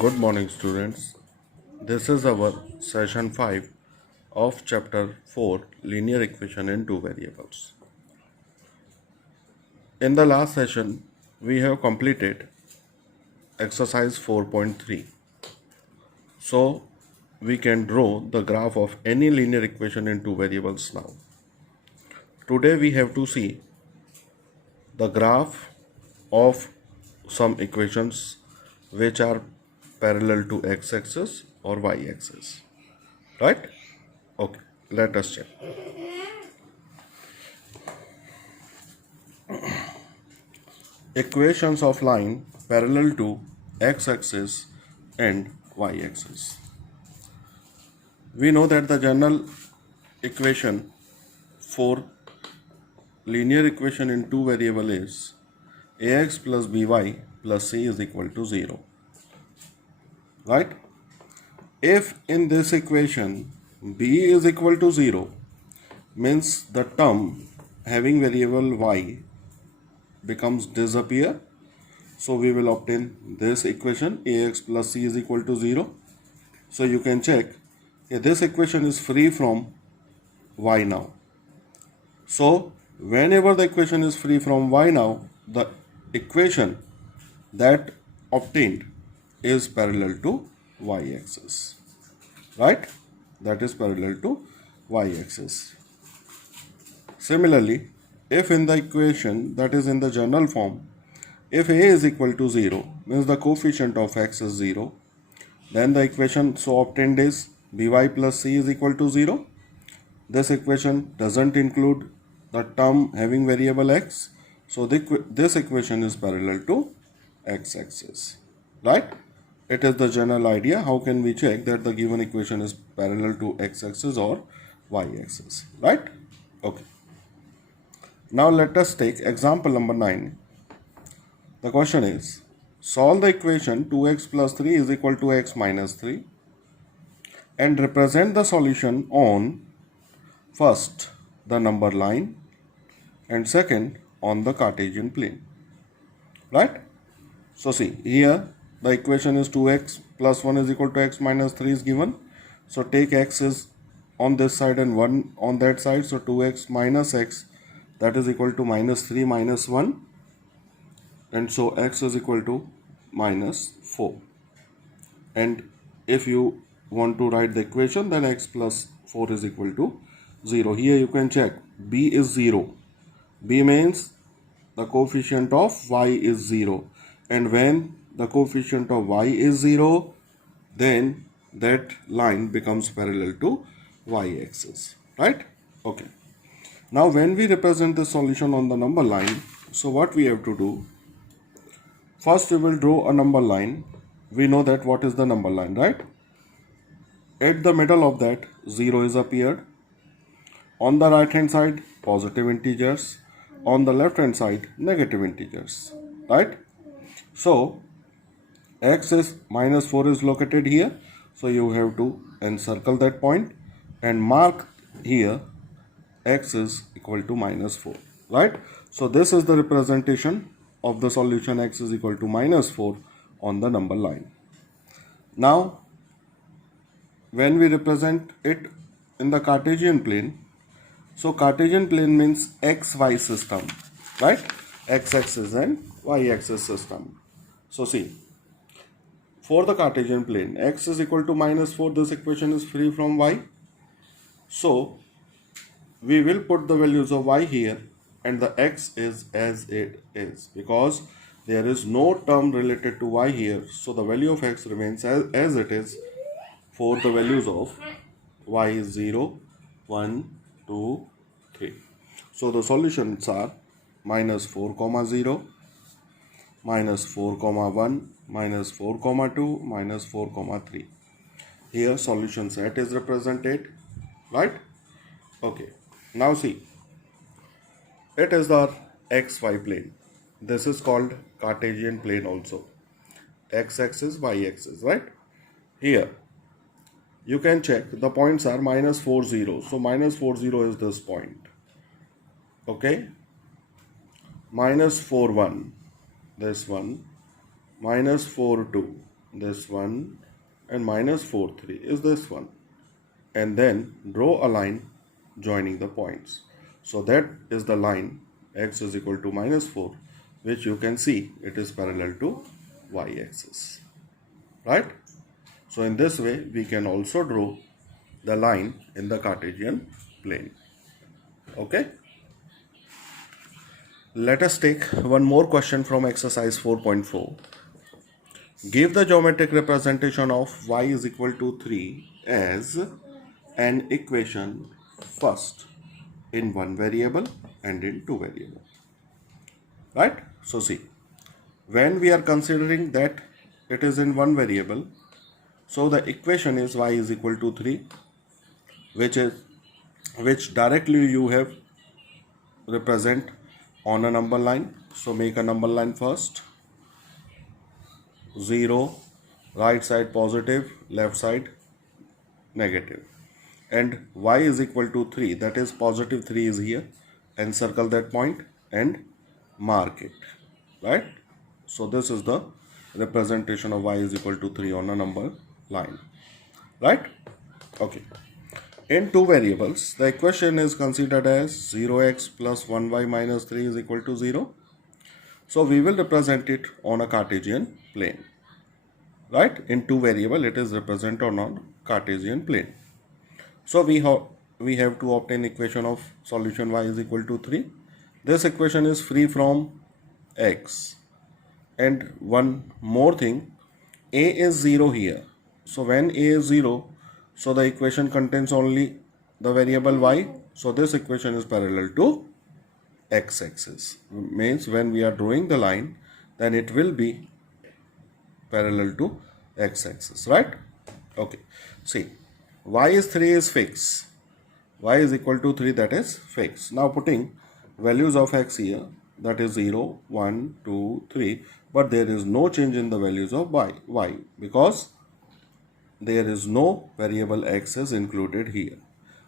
Good morning, students. This is our session 5 of chapter 4 Linear Equation in Two Variables. In the last session, we have completed exercise 4.3. So, we can draw the graph of any linear equation in two variables now. Today, we have to see the graph of some equations which are parallel to x-axis or y-axis. Right? Okay, let us check. Equations of line parallel to x-axis and y-axis. We know that the general equation for linear equation in two variable is ax plus by plus c is equal to 0. Right? If in this equation b is equal to 0, means the term having variable y becomes disappear. So we will obtain this equation ax plus c is equal to 0. So you can check this equation is free from y now. So whenever the equation is free from y now, the equation that obtained is parallel to y-axis. Right? That is parallel to y-axis. Similarly, if in the equation that is in the general form, if a is equal to 0, means the coefficient of x is 0, then the equation so obtained is by plus c is equal to 0. This equation doesn't include the term having variable x, so this equation is parallel to x-axis. Right? It is the general idea. How can we check that the given equation is parallel to x-axis or y-axis? Right? Okay. Now let us take example number 9. The question is, solve the equation 2x plus 3 is equal to x minus 3 and represent the solution on first the number line and second on the Cartesian plane. Right? So see, here the equation is 2x plus 1 is equal to x minus 3 is given. So take x is on this side and 1 on that side. So 2x minus x, that is equal to minus 3 minus 1. And so x is equal to minus 4. And if you want to write the equation, then x plus 4 is equal to 0. Here you can check b is 0. B means the coefficient of y is 0. And when the coefficient of y is 0, then that line becomes parallel to y-axis. Right? Okay. Now when we represent the solution on the number line, so what we have to do? First we will draw a number line. We know that what is the number line, right? At the middle of that, 0 is appeared. On the right hand side, positive integers. On the left hand side, negative integers, right? So x is minus 4 is located here. So you have to encircle that point and mark here x is equal to minus 4, right? So this is the representation of the solution x is equal to minus 4 on the number line. Now when we represent it in the Cartesian plane, so Cartesian plane means xy system, right? X-axis and y-axis system. So see, for the Cartesian plane, x is equal to minus 4, this equation is free from y. So we will put the values of y here and the x is as it is because there is no term related to y here. So the value of x remains as it is for the values of y is 0, 1, 2, 3. So the solutions are minus 4 comma 0, minus 4 comma 1, minus 4 comma 2, minus 4 comma 3. Here solution set is represented, right? Okay. Now see, it is the xy plane. This is called Cartesian plane also. X-axis, y-axis, right? Here you can check the points are minus 4, 0. So minus 4, 0 is this point. Okay. Minus 4, 1. This one. Minus 4, 2. this one, and minus 4, 3 is this one. And then draw a line joining the points. So that is the line x is equal to minus 4, which you can see it is parallel to y-axis, right? So in this way we can also draw the line in the Cartesian plane. Okay. Let us take one more question from exercise 4.4. Give the geometric representation of y is equal to 3 as an equation first in one variable and in two variable. Right? So see, when we are considering that it is in one variable, so the equation is y is equal to 3, which directly you have represent on a number line. So make a number line first. 0, right side positive, left side negative, and y is equal to 3, that is positive 3 is here, and circle that point and mark it, right? So this is the representation of y is equal to 3 on a number line, right? Okay. In two variables, the equation is considered as 0x plus 1y minus 3 is equal to 0. So we will represent it on a Cartesian plane, right? In two variable, it is represented on a Cartesian plane. So we have to obtain equation of solution y is equal to 3. This equation is free from x. And one more thing, a is 0 here. So when a is 0, so the equation contains only the variable y. So this equation is parallel to x-axis. Means when we are drawing the line, then it will be parallel to x-axis, right? Okay. See, y is 3 is fixed. Y is equal to 3, that is fixed. Now putting values of x here, that is 0, 1, 2, 3. But there is no change in the values of y because there is no variable x is included here.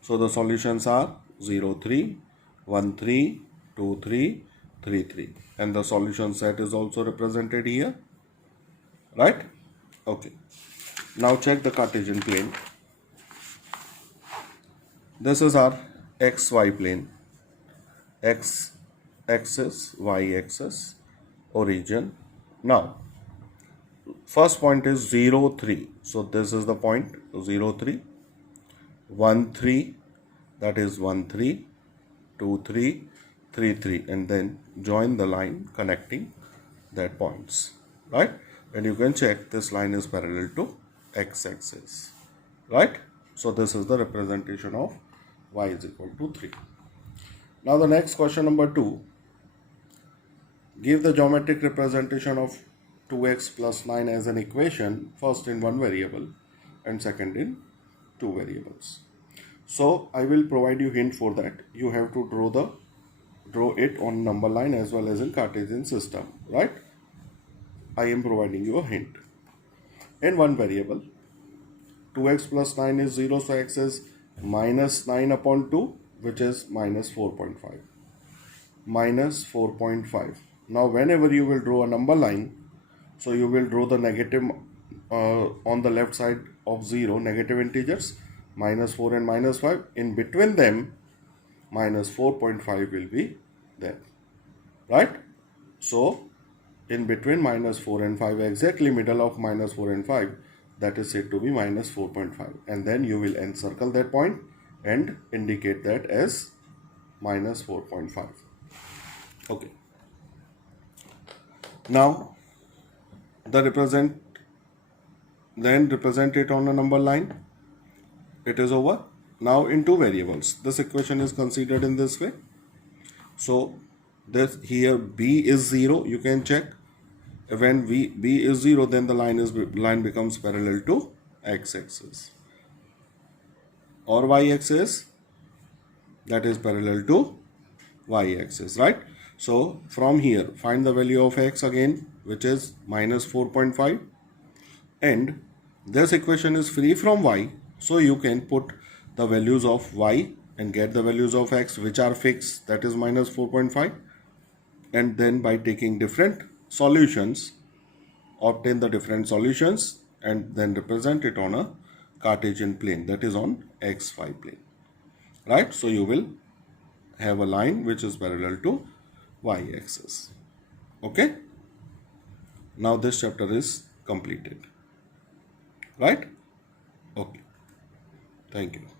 So the solutions are 0, 3, 1, 3, 2, 3, 3, 3. And the solution set is also represented here. Right? Okay. Now check the Cartesian plane. This is our xy plane. X axis, y axis, origin. Now, first point is 0, 3. So this is the point 0, 3. 1, 3. That is 1, 3. 2, 3. 3, 3. And then join the line connecting that points. Right? And you can check this line is parallel to x-axis, right? So this is the representation of y is equal to 3. Now the next question number 2. Give the geometric representation of 2x plus 9 as an equation first in one variable and second in two variables. So I will provide you hint for that. You have to draw it on number line as well as in Cartesian system, right? I am providing you a hint. In one variable, 2x plus 9 is 0, so x is minus 9 upon 2, which is minus 4.5. Minus 4.5. Now whenever you will draw a number line, so you will draw the negative on the left side of 0, negative integers, minus 4 and minus 5. In between them, minus 4.5 will be there, right? So in between minus 4 and 5, exactly middle of minus 4 and 5, that is said to be minus 4.5. And then you will encircle that point and indicate that as minus 4.5. Okay. Now, represent it on a number line. It is over. Now in two variables, this equation is considered in this way. So this here b is 0. You can check. When b is 0, then the line becomes parallel to x-axis or y-axis, that is parallel to y-axis, right? So from here, find the value of x again, which is minus 4.5, and this equation is free from y, so you can put the values of y and get the values of x, which are fixed, that is minus 4.5, and then by taking different solutions, obtain the different solutions and then represent it on a Cartesian plane, that is on xy plane, right? So you will have a line which is parallel to y-axis. Okay, now this chapter is completed, right? Okay, thank you.